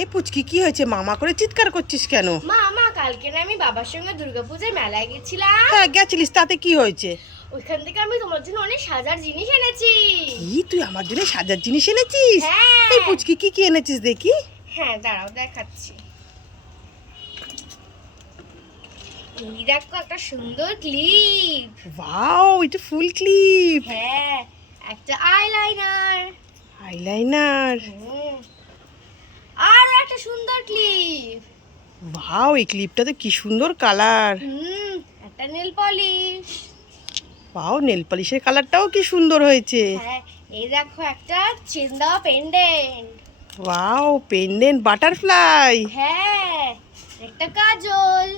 এই পুচকি কি হয়েছে? মামা করে চিৎকার করছিস কেন? মামা কালকে না আমি বাবার সঙ্গে দুর্গাপূজায় মেলায় গেছিলাম। হ্যাঁ গেছিলিস তাতে কি হয়েছে? ওইখান থেকে আমি তোমার জন্য অনেক সাজার জিনিস এনেছি। কি? তুই আমার জন্য সাজার জিনিস এনেছিস? হ্যাঁ। এই পুচকি কি কি এনেছিস দেখি? হ্যাঁ দাঁড়াও দেখাচ্ছি। এই দেখো একটা সুন্দর ক্লিপ। ওয়াও এটা ফুল ক্লিপ। হ্যাঁ একটা আইলাইনার। আইলাইনার। একটা সুন্দর ক্লিপ ওয়াও এই ক্লিপটা তো কি সুন্দর কালার হুম একটা নেল পলিশ ওয়াও নেল পলিশের কালারটাও কি সুন্দর হয়েছে। হ্যাঁ এই দেখো একটা চেন দেওয়া পেন্ডেন্ট ওয়াও পেন্ডেন্ট বাটারফ্লাই হ্যাঁ একটা কাজল।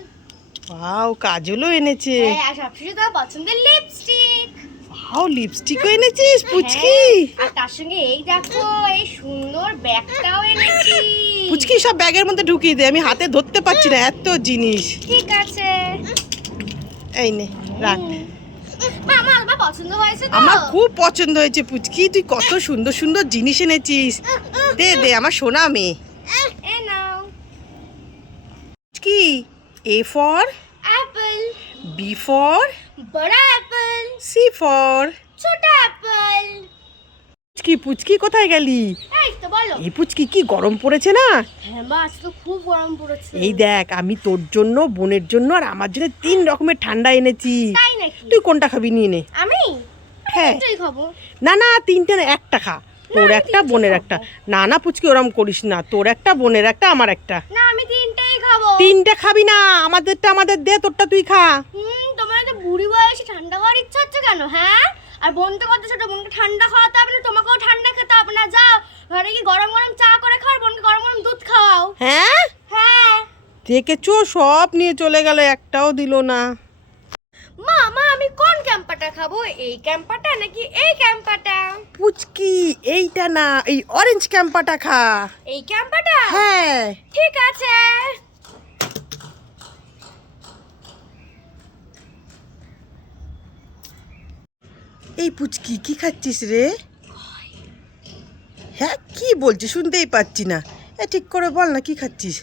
ওয়াও কাজলও এনেছে। হ্যাঁ আর সবশেষে তোমার পছন্দের লিপস্টিক ওয়াও লিপস্টিকও এনেছিস পুচকি। আর তার সঙ্গে এই দেখো এই সুন্দর ব্যাগটাও এনেছি। পুচকি সব ব্যাগের মধ্যে ঢুকিয়ে দে আমি হাতে ধরতে পারছি না এত জিনিস। ঠিক আছে। এই নে রাখ। আমার খুব পছন্দ হয়েছে পুচকি তুই কত সুন্দর সুন্দর জিনিস এনেছিস। দে দে আমার সোনা মেয়ে। পুচকি A for apple. B for বড় অ্যাপল। সি ফর ছোট অ্যাপল। পুচকি পুচকি কোথায় গেলি? এই পুচকি কি গরম পড়েছে না? হ্যাঁ খুব গরম পড়েছে। এই দেখ আমি তোর জন্য বোনের জন্য আর আমার জন্য তিন রকমের ঠান্ডা এনেছি। তুই কোনটা খাবি নিয়ে নে। আমি? হ্যাঁ। না না তিনটে না একটা খা। তোর একটা বোনের একটা। না না পুচকি ওরম করিস না। তোর একটা বোনের একটা আমার একটা। না আমি তিনটাই খাব। তিনটে খাবি না আমাদেরটা আমাদের দে তোরটা তুই খা। হুম তোমার তো বুড়ি বয়সে ঠান্ডা খাওয়ার ইচ্ছা হচ্ছে কেন হ্যাঁ? আর বোন তো কত ছোট ঠান্ডা খাওয়াতে হবে না তোমাকেও ঠান্ডা খেতে হবে না। যাও ঘরে কি গরম গরম চা করে খাও বোনকে গরম গরম দুধ খাওয়াও। হ্যাঁ? হ্যাঁ। দেখেছ? সব নিয়ে চলে গেল একটাও দিল না। মা মা আমি কোন ক্যাম্পাটা খাব? এই ক্যাম্পাটা নাকি এই ক্যাম্পাটা? পুচকি এইটা না এই অরেঞ্জ ক্যাম্পাটা খা। এই ক্যাম্পাটা? হ্যাঁ। ঠিক আছে। এই পুচকি, কি খাচ্ছিস রে? হ্যাঁ কি বলছিস? শুনতেই পাচ্ছি না। এ, ঠিক করে বল না, কি খাচ্ছিস?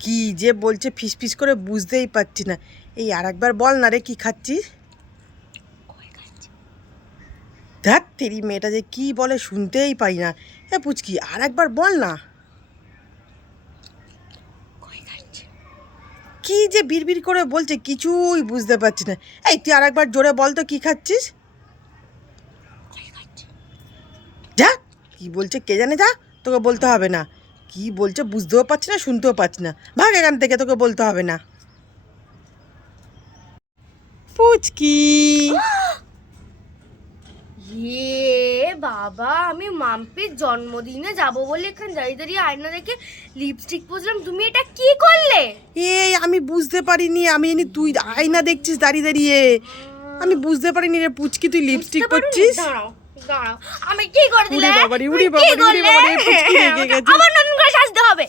কি যে বলছে ফিস ফিস করে বুঝতেই পারছি না। এই আর একবার বল না রে, কি খাচ্ছিস? দেখ, তেরি মেয়েটা যে কি বলে শুনতেই পাই না। এ পুচকি আর একবার বল না। কি যে বিড়বিড় করে বলছে কিছুই বুঝতে পারছি না। এই, তুই আর একবার জোরে বল তো, কি খাচ্ছিস? যা, কি বলছে কে জানে, যা, তোকে বলতে হবে না। কি বলছে বুঝতেও পারছি না, শুনতেও পারছি না। ভাগ এখান থেকে, তোকে বলতে হবে না। পুচকি। বাবা আমি মাম্পির জন্মদিনে যাব বলে এখানে দাঁড়িয়ে দাঁড়িয়ে আয়না দেখে লিপস্টিক পুজলাম তুমি এটা কি করলে? এ আমি বুঝতে পারিনি। আমি এনি তুই আয়না দেখছিস দাঁড়িয়ে দাঁড়িয়ে। আমি বুঝতে পারিনি রে পুচকি তুই লিপস্টিক দাঁড়াও আমি কি করে উড়ি বাবা উড়ি বাবা উড়ি বাবা পুচকি রেগে গেছে। আবার নতুন করে সাজতে হবে।